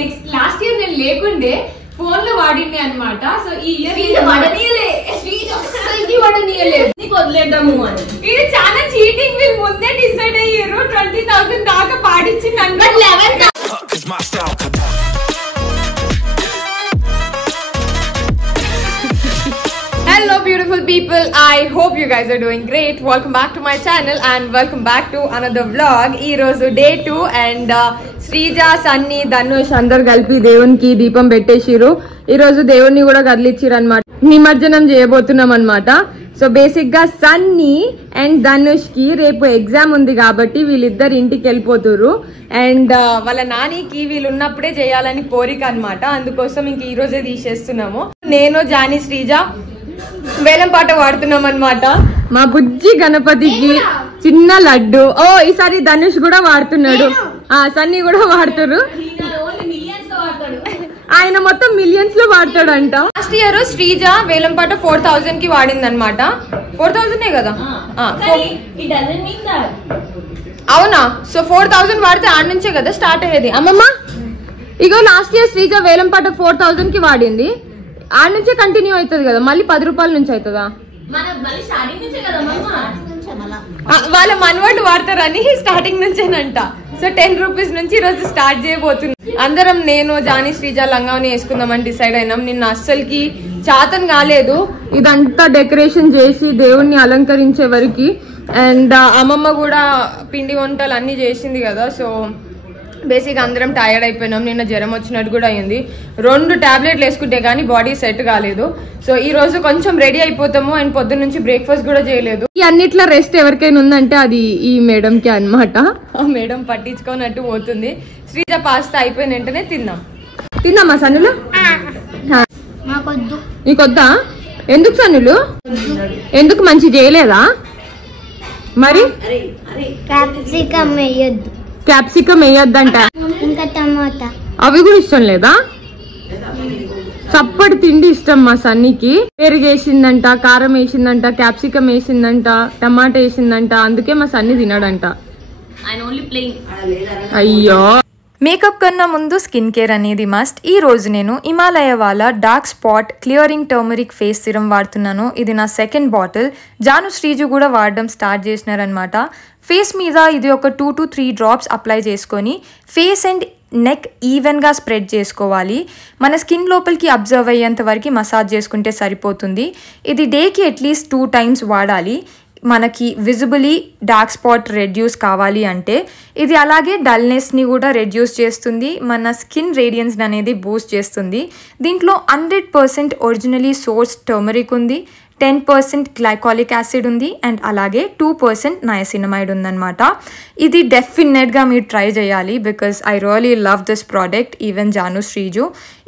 Next last year నేను లేకుండే phone లో వాడింది అనమాట. సో ఈ ఇయర్ వాడనీయలేదు వదిలేద్దాము అని. ఇది చాలా చీటింగ్. వీళ్ళు ముందే డిసైడ్ అయ్యారు 20,000 దాకా పాడించింది అన్నమాట. Hello beautiful people, I hope you guys are doing great. Welcome back to my channel and welcome back to another vlog. Ee roju day 2 and Srija, Sunny, Dhanush andaru kalpi దేవునికి దీపం పెట్టేసిరు. ఈ రోజు దేవుణ్ణి కూడా కదిలిచ్చిరు అన్నమాట. నిమజ్జనం చేయబోతున్నాం అన్నమాట. సో బేసిక్ గా సన్నీ అండ్ ధనుష్ కి రేపు ఎగ్జామ్ ఉంది కాబట్టి వీళ్ళిద్దరు ఇంటికి వెళ్ళిపోతురు. అండ్ వాళ్ళ నానికి వీళ్ళు ఉన్నప్పుడే చేయాలని కోరిక అన్నమాట. అందుకోసం ఇంక ఈ రోజే తీసేస్తున్నాము. నేను జానీ శ్రీజ వేలం పాట వాడుతున్నాం అన్నమాట. మా బుజ్జి గణపతికి చిన్న లడ్డు. ఓ ఈసారి ధనుష్ కూడా వాడుతున్నాడు, సన్నీ కూడా వాడుతారు. ఆయన మొత్తం మిలియన్స్ లో వాడతాడంట. లాస్ట్ ఇయర్ శ్రీజ వేలం పాట 4,000 కి వాడింది అనమాట. 4,000 కదా? అవునా? సో 4,000 వాడితే ఆడ నుంచే కదా స్టార్ట్ అయ్యేది. అమ్మమ్మ ఇగో లాస్ట్ ఇయర్ శ్రీజ వేలం పాట 4,000 కి వాడింది. ఆడ నుంచే కంటిన్యూ అవుతుంది కదా, మళ్ళీ 10 రూపాయల నుంచి అవుతుందా? వాళ్ళ మనవాళ్ళు వాడతారని స్టార్టింగ్ నుంచేనంట. సో 10 రూపీస్ నుంచి ఈ రోజు స్టార్ట్ చేయబోతుంది. అందరం నేను జానీ శ్రీజ లంగావని వేసుకుందామని డిసైడ్ అయినాం. నిన్న అస్సలకి చాతన్ కాలేదు ఇదంతా డెకరేషన్ చేసి దేవుణ్ణి అలంకరించే వరకు. అండ్ అమ్మమ్మ కూడా పిండి వంటలు అన్ని చేసింది కదా. సో బేసిక్ అందరం టైర్డ్ అయిపోయినాం. నిన్న జ్వరం వచ్చినట్టు కూడా అయింది. 2 టాబ్లెట్లు వేసుకుంటే కానీ బాడీ సెట్ కాలేదు. సో ఈ రోజు కొంచెం రెడీ అయిపోతాము. అండ్ పొద్దున్న నుంచి బ్రేక్ఫాస్ట్ కూడా చేయలేదు. ఈ అన్నిట్లో రెస్ట్ ఎవరికైనా ఉందంటే అది ఈ మేడం కి అనమాట. ఆ మేడం పట్టించుకోనట్టు పోతుంది. శ్రీజ పాస్తా అయిపోయిన వెంటనే తిందామా సన్నులు? నీకొద్దా? ఎందుకు సన్నులు? ఎందుకు మంచి చేయలేదా మరి? క్యాప్సికం వేయొద్దంట, ఇంకా టమాటా అవి కూడా ఇష్టం లేదా? చప్పటి తిండి ఇష్టం మా సన్నీకి. పెరుగు వేసిందంట, కారం వేసిందంట, క్యాప్సికం వేసిందంట, టమాటా వేసిందంట. అందుకే మా సన్నీ తినడంట. అయ్యో. మేకప్ కన్నా ముందు స్కిన్ కేర్ అనేది మస్ట్. ఈ రోజు నేను హిమాలయ వాళ్ళ dark spot clearing turmeric face serum వాడుతున్నాను. ఇది నా సెకండ్ బాటిల్. జాను శ్రీజు కూడా వాడడం స్టార్ట్ చేసినారనమాట. ఫేస్ మీద ఇది ఒక 2 to 3 డ్రాప్స్ అప్లై చేసుకొని ఫేస్ అండ్ నెక్ ఈవెన్గా స్ప్రెడ్ చేసుకోవాలి. మన స్కిన్ లోపలికి అబ్జర్వ్ అయ్యేంత వరకు మసాజ్ చేసుకుంటే సరిపోతుంది. ఇది డేకి అట్లీస్ట్ 2 times వాడాలి. మనకి విజిబులీ డార్క్ స్పాట్ రెడ్యూస్ కావాలి అంటే ఇది. అలాగే డల్నెస్ని కూడా రెడ్యూస్ చేస్తుంది. మన స్కిన్ రేడియన్స్ అనేది బూస్ట్ చేస్తుంది. దీంట్లో 100% ఒరిజినలీ సోర్స్ టర్మరిక్ ఉంది, 10% గ్లైకాలిక్ యాసిడ్ ఉంది, అండ్ అలాగే 2% నయసినమైడ్ ఉందన్నమాట. ఇది డెఫినెట్గా మీరు ట్రై చేయాలి because I really love this product. Even Janu Sreeju.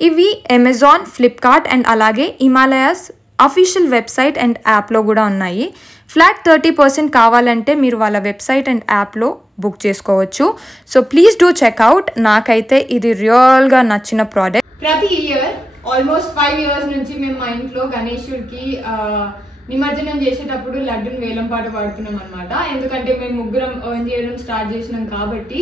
ఇవి అమెజాన్, ఫ్లిప్కార్ట్ అండ్ అలాగే హిమాలయాస్ అఫీషియల్ వెబ్సైట్ అండ్ యాప్లో కూడా ఉన్నాయి. ఫ్లాట్ 30% కావాలంటే మీరు వాళ్ళ వెబ్సైట్ అండ్ యాప్లో బుక్ చేసుకోవచ్చు. So please do checkout. నాకైతే ఇది రియల్గా నచ్చిన ప్రోడక్ట్. ప్రతి ఇయర్ ఆల్మోస్ట్ 5 years నుంచి మేము మా ఇంట్లో గణేశుడికి నిమజ్జనం చేసేటప్పుడు లడ్డుని వేలం పాట పాడుతున్నాం అనమాట. ఎందుకంటే మేము ముగ్గురం ఎర్న్ చేయడం స్టార్ట్ చేసినాం కాబట్టి.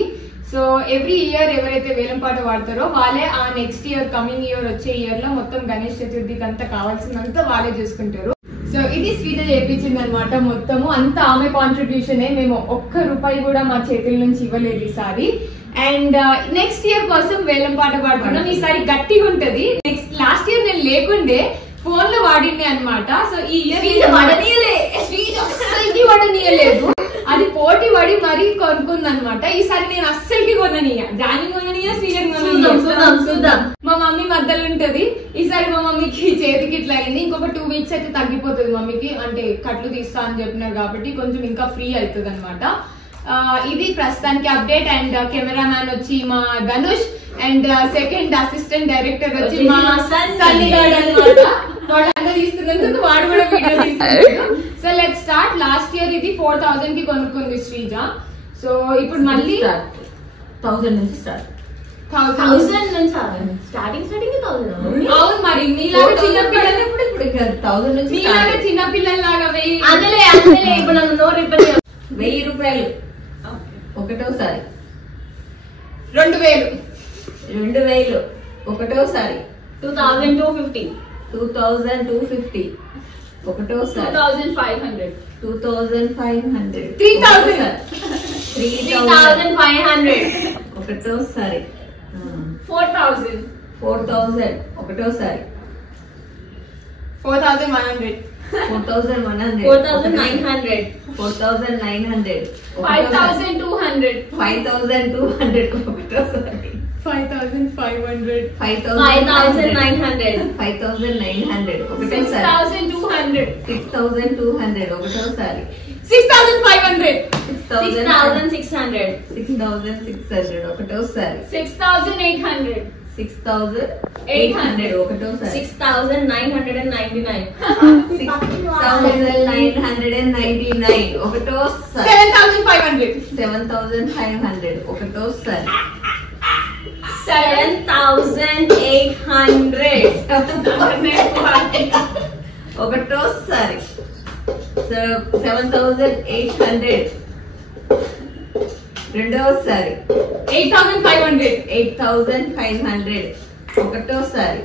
సో ఎవ్రీ ఇయర్ ఎవరైతే వేలం పాట వాడతారో వాళ్ళే ఆ నెక్స్ట్ ఇయర్ కమింగ్ ఇయర్ వచ్చే ఇయర్ లో మొత్తం గణేష్ చతుర్థికి అంతా కావాల్సినంత వాళ్ళే చూసుకుంటారు. సో ఇది శ్రీజ చేయించింది అనమాట. మొత్తము అంతా ఆమె కాంట్రిబ్యూషనే. మేము ₹1 కూడా మా చేతుల నుంచి ఇవ్వలేదు ఈసారి. అండ్ నెక్స్ట్ ఇయర్ కోసం వేలం పాట పాడుతున్నాం. ఈసారి గట్టిగా ఉంటది. నెక్స్ట్ లాస్ట్ ఇయర్ నేను లేకుండే ఫోన్ లో వాడింది అనమాట. సో ఈ ఇయర్ వాడనీయలేదు. అది పోటీ పడి మరీ కొనుక్కుంది అనమాట. ఈసారి నేను అస్సలకి కొననీయ. జాని కొననీయ, శ్రీజన్ కొననీయ. మా మమ్మీ మధ్యలో ఉంటది. ఈసారి మా మమ్మీకి చేతికి ఇట్లా అయింది. ఇంకొక 2 weeks అయితే తగ్గిపోతుంది మమ్మీకి. అంటే కట్లు తీస్తా అని చెప్పినారు కాబట్టి కొంచెం ఇంకా ఫ్రీ అవుతుంది అనమాట. ఇది ప్రస్తుతానికి అప్డేట్. అండ్ కెమెరామ్యాన్ వచ్చి మా Dhanush and second assistant director వచ్చి మా సన్నీ గారు అనమాట. వాళ్ళందరూ తీస్తున్నందుకు వాడు కూడా వీడియో తీస్తున్నారు. So let's start. Last year ఇది 4,000 కి కొనుక్కుంది శ్రీజ. సో ఇప్పుడు మళ్ళీ 1,000 నుంచి స్టార్ట్. 1,000 నుంచి స్టార్టింగ్ 1,000. అవును మరి మీలాగా చిన్నపిల్లలు ఇప్పుడు 1,000 నుంచి మీలాగా చిన్నపిల్లల్లాగా వెయ్యి. ఇప్పుడు నో రిపేర్ ₹1,000 ఒకటోసారి 2,000 2000 ఒకటోసారి 2250 2250 ఒకటోసారి 2500 2500 3000 3500 ఒకటోసారి 4000 4000 ఒకటోసారి 4100 4100 4900 4900 5200 5200 ఒకటోసారి 5500 5900 5900 ఒకటోసారి 6200 ఒకటోసారి 6500 6600 6600 ఒకటోసారి 6800 6800 ఒకటోసారి 6999 6999 ఒకటోసారి 7500 7500 ఒకటోసారి 7800 ఒకటోసారి 7800 రెండోసారి 8500 8500 ఒకటోసారి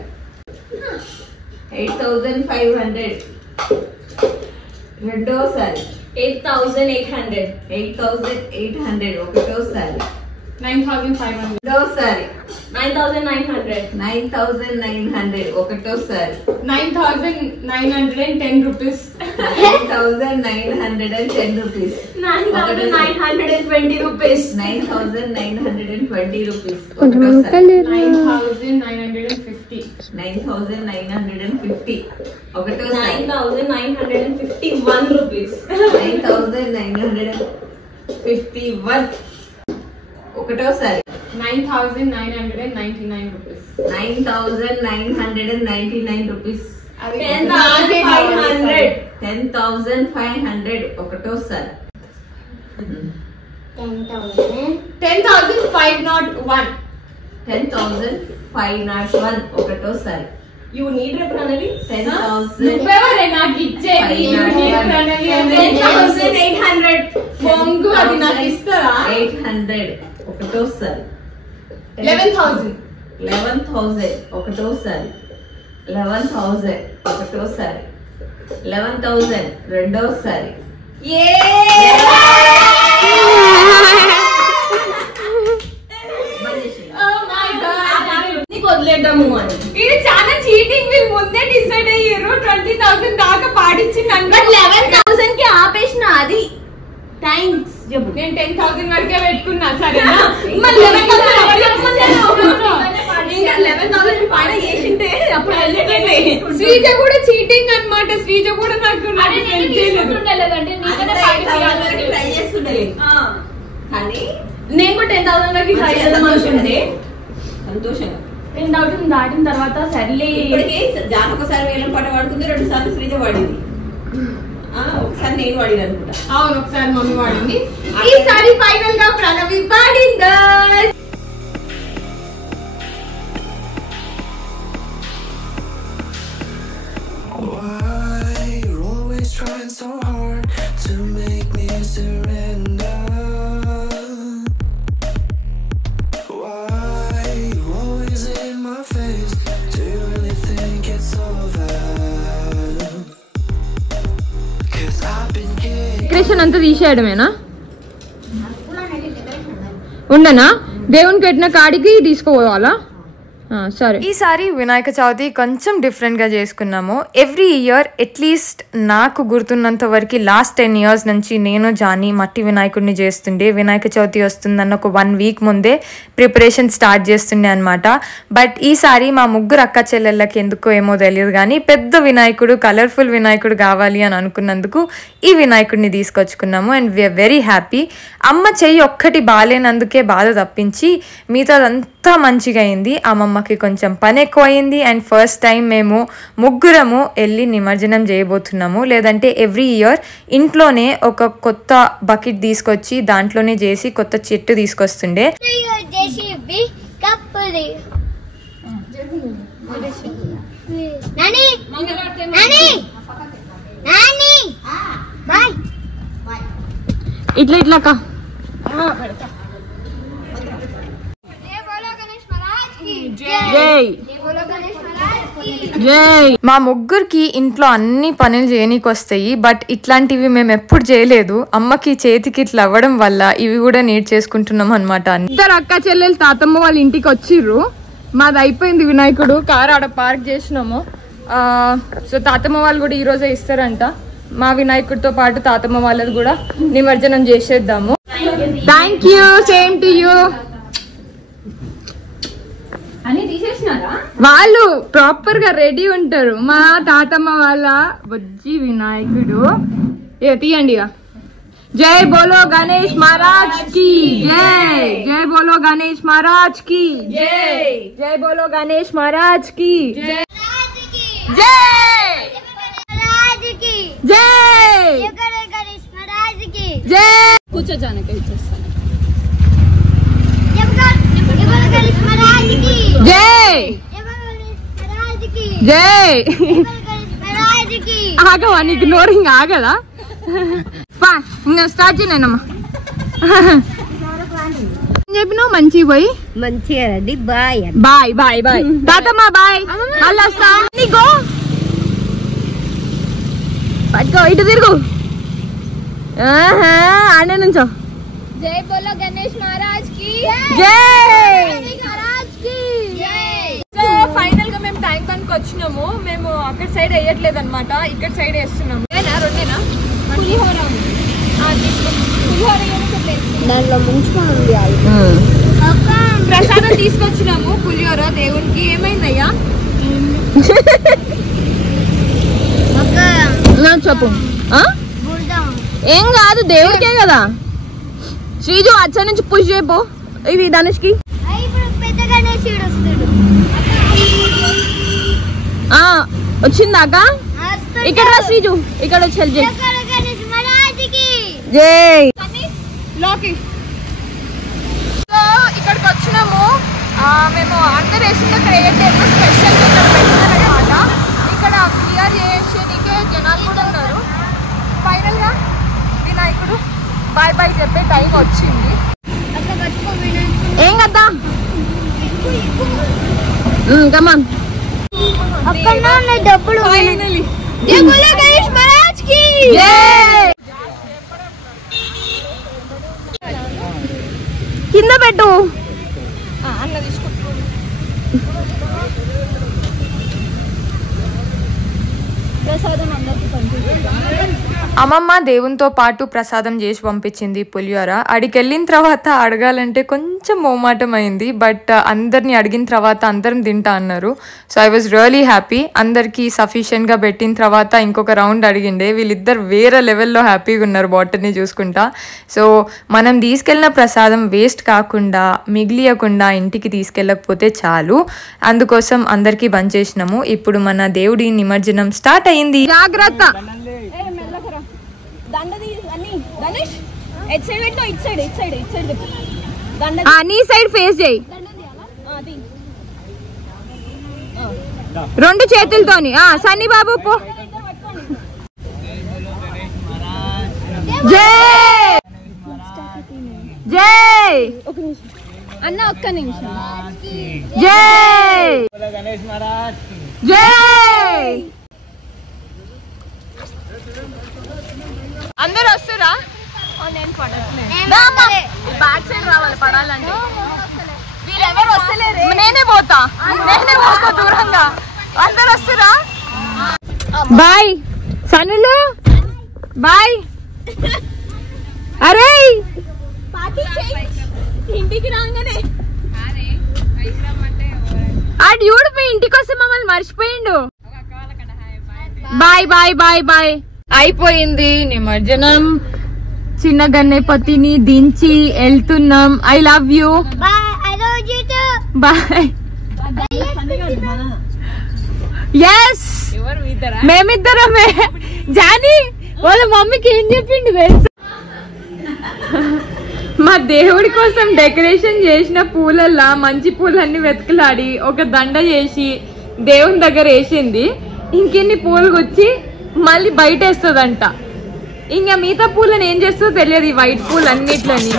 8500 రెండోసారి 8800 8800 ఒకటోసారి 9500 రెండోసారి 9900 9900 ఒకటోసారి 9910 రూపీస్ 9910 రూపీస్ 9920 రూపీస్ 9920 రూపీస్ ఒకటోసారి 9950 9950 ఒకటోసారి 9951 రూపీస్ 9951 ఒకటోసారి 9999 రూపీస్ 9999 రూపీస్ 10500 10500 ఒకటోసారి 10501 10501 ఒకటోసారి You need Pranavi 10,000 నువ్వెవరే నాకు ఇచ్చేది You need Pranavi 10,800 పొంగు అది నాకు ఇస్తారా 800 ఒకటోసారి 11,000 ఒకటోసారి 11,000 ఒకటోసారి 11,000 రెండోసారి వదిలేద్దాము అని ఇది చాలా చీటింగ్ వీళ్ళు ముందే డిసైడ్ అయ్యారు 20,000 దాకా పాడించింది 11,000 కి ఆపేసిన అది థ్యాంక్స్ నేను 10,000 వరకే పెట్టుకున్నా సరేనా మరి 11,000 పాడ చేసింటే అప్పుడు శ్రీజ కూడా చీటింగ్ అన్నమాట శ్రీజ కూడా నాకు ట్రై చేస్తుండే కానీ నేను కూడా 10,000 వరకు ట్రై చేద్దాం అనుకుంటే సంతోషంగా 10,000 దాటిన తర్వాత సర్లే ఇప్పటికే జాన్ ఒకసారి వేలం పాట పాడుతుంది 2 సార్లు శ్రీజ పాడింది ఒకసారి నేను పాడింది అనుకుంటా అవును ఒకసారి మమ్మీ పాడింది ఈసారి ఫైనల్ గా ప్రణవి పాడిందా డెకరేషన్ అంతా తీసేయడమేనా ఉండనా దేవునికి పెట్టిన కాడికి తీసుకోవాలా సరే ఈసారి వినాయక చవితి కొంచెం డిఫరెంట్గా చేసుకున్నాము ఎవ్రీ ఇయర్ అట్లీస్ట్ నాకు గుర్తున్నంత వరకు లాస్ట్ 10 years నుంచి నేను జానీ మట్టి వినాయకుడిని చేస్తుండే వినాయక చవితి వస్తుందన్న ఒక 1 week ముందే ప్రిపరేషన్ స్టార్ట్ చేస్తుండే అనమాట బట్ ఈసారి మా ముగ్గురు అక్క చెల్లెళ్ళకి ఎందుకో ఏమో తెలియదు కానీ పెద్ద వినాయకుడు కలర్ఫుల్ వినాయకుడు కావాలి అని అనుకున్నందుకు ఈ వినాయకుడిని తీసుకొచ్చుకున్నాము అండ్ వీఆర్ వెరీ హ్యాపీ అమ్మ చెయ్యి ఒక్కటి బాగాలేనందుకే బాధ తప్పించి మిగతాదంతా మంచిగా అయింది అమ్మమ్మకి కొంచెం పని ఎక్కువ అయింది అండ్ ఫస్ట్ టైం మేము ముగ్గురము వెళ్ళి నిమజ్జనం చేయబోతున్నాము లేదంటే ఎవ్రీ ఇయర్ ఇంట్లోనే ఒక కొత్త బకెట్ తీసుకొచ్చి దాంట్లోనే చేసి కొత్త చెట్టు తీసుకొస్తుండే ఇట్లా ఇట్లాక మా ముగ్గురికి ఇంట్లో అన్ని పనులు చేయనీకి వస్తాయి, బట్ ఇట్లాంటివి మేము ఎప్పుడు చేయలేదు. అమ్మకి చేతికి ఇట్లా అవ్వడం వల్ల ఇవి కూడా నీట్ చేసుకుంటున్నాం అనమాట. ఇద్దరు అక్క చెల్లెలు తాతమ్మ వాళ్ళ ఇంటికి వచ్చిర్రు. మాది అయిపోయింది వినాయకుడు, కారు ఆడ పార్క్ చేసినాము. సో తాతమ్మ వాళ్ళు కూడా ఈ రోజే ఇస్తారంట. మా వినాయకుడితో పాటు తాతమ్మ వాళ్ళది కూడా నిమజ్జనం చేసేద్దాము. Thank you, same to you. వాళ్ళు ప్రాపర్ గా రెడీ ఉంటారు. మా తాతమ్మ వాళ్ళ బొజ్జి వినాయకుడు. తీయండి ఇక. జై బోలో గణేష్ మహారాజ్ కి జై. జై బోలో గణేష్ మహారాజ్ కి జై. జై బోలో గణేష్ మహారాజ్ కి జై. జై జై. కూర్చో జానకి. జై జై. ఆగవా, నీకు నోరు ఇంకా ఆగదా? ఇంకా స్టార్ట్ చేయనమ్మా. చెప్పినావు మంచిగా పోయి మంచిగా రండి. బాయ్ బాయ్ బాయ్ బాయ్ తాతమ్మ బాయ్. మళ్ళీ వస్తా. నీకు పట్టుకో, ఇటు తిరుగు. ఆడే నుంచో. జై బోలో గణేష్ మహారాజ్ కి జై. సో ఫైనల్ గా మేము ట్యాంక్ బండ్ కి వచ్చినాము. మేము అక్కడ సైడ్ వేయట్లేదు అనమాట, ఇక్కడ సైడ్ వేస్తున్నాము. రెండేనా? పులిహోర దాంట్లో ముంచుకోండి. ప్రసాదం తీసుకొచ్చినాము పులిహోర దేవునికి. ఏమైందయ్యా? చెప్పు. ఏం కాదు, దేవుడికే కదా. శ్రీజు అచ్చ నుంచి పుష్ చేయపో. ఇవి ధనుష్కి. వచ్చిందాక ఇక్కడ రా శ్రీజు, ఇక్కడ వచ్చి హెల్ప్ చేయి. జై లోకి. సో ఇక్కడికి వచ్చినాము. మేము అందరు వేసింది ఇక్కడ వేయట్లేదు, స్పెషల్ ఇక్కడ పెట్టారనమాట. ఇక్కడ క్లియర్ చేసేందుకే జనాలు కూడా ఉన్నారు. ఫైనల్ గా వినాయకుడు బాయ్ బాయ్ చెప్పే టైం వచ్చింది. ఏం కదా కమాన్. కింద పెట్టు. అన్న తీసుకుంటా. అమ్మమ్మ దేవునితో పాటు ప్రసాదం చేసి పంపించింది పులిహోర. అడికి వెళ్ళిన తర్వాత అడగాలంటే కొంచెం మోమాటం అయింది, బట్ అందరిని అడిగిన తర్వాత అందరం తింటా అన్నారు. So I was really happy. అందరికీ సఫిషియెంట్గా పెట్టిన తర్వాత ఇంకొక రౌండ్ అడిగిండే. వీళ్ళిద్దరు వేరే లెవెల్లో హ్యాపీగా ఉన్నారు బాటిల్ని చూసుకుంటా. సో మనం తీసుకెళ్ళిన ప్రసాదం వేస్ట్ కాకుండా మిగిలియకుండా ఇంటికి తీసుకెళ్ళకపోతే చాలు. అందుకోసం అందరికీ బంద్ చేసినాము. ఇప్పుడు మన దేవుడి నిమజ్జనం స్టార్ట్ అయింది. జాగ్రత్త. నీ సైడ్ ఫేస్ చేయి, రెండు చేతులతోని. సన్నీ బాబు పో. జై జై. అన్న ఒక్క నిమిషం. జై జై. అందరు వస్తురా? బ్యాక్ సైడ్ రావాలి పడాలంటే. వీళ్ళెవరు వస్తలేరు. నేనే పోతా దూరంగా. అందరు వస్తురా? Bye సనులు bye. అరే ఇంటికి రాగానే ఆ డ్యూడ్ మీ ఇంటికి వస్తే మమ్మల్ని మర్చిపోయిండు. Bye bye bye bye. అయిపోయింది నిమజ్జనం. చిన్న గణపతిని దించి వెళ్తున్నాం. I love you. Bye. Yes మేమిద్దరమే. జానీ వాళ్ళ మమ్మీకి ఏం చెప్పిండు తెలుసు? మా దేవుడి కోసం డెకరేషన్ చేసిన పూలల్లా మంచి పూలన్నీ వెతకలాడి ఒక దండ చేసి దేవుని దగ్గర వేసింది. ఇంకెన్ని పూలు గుచ్చి మళ్ళీ బయట వేస్తుందంట. ఇంకా మిగతా పూలను ఏం చేస్తుందో తెలియదు. ఈ వైట్ పూలు అన్నిట్లని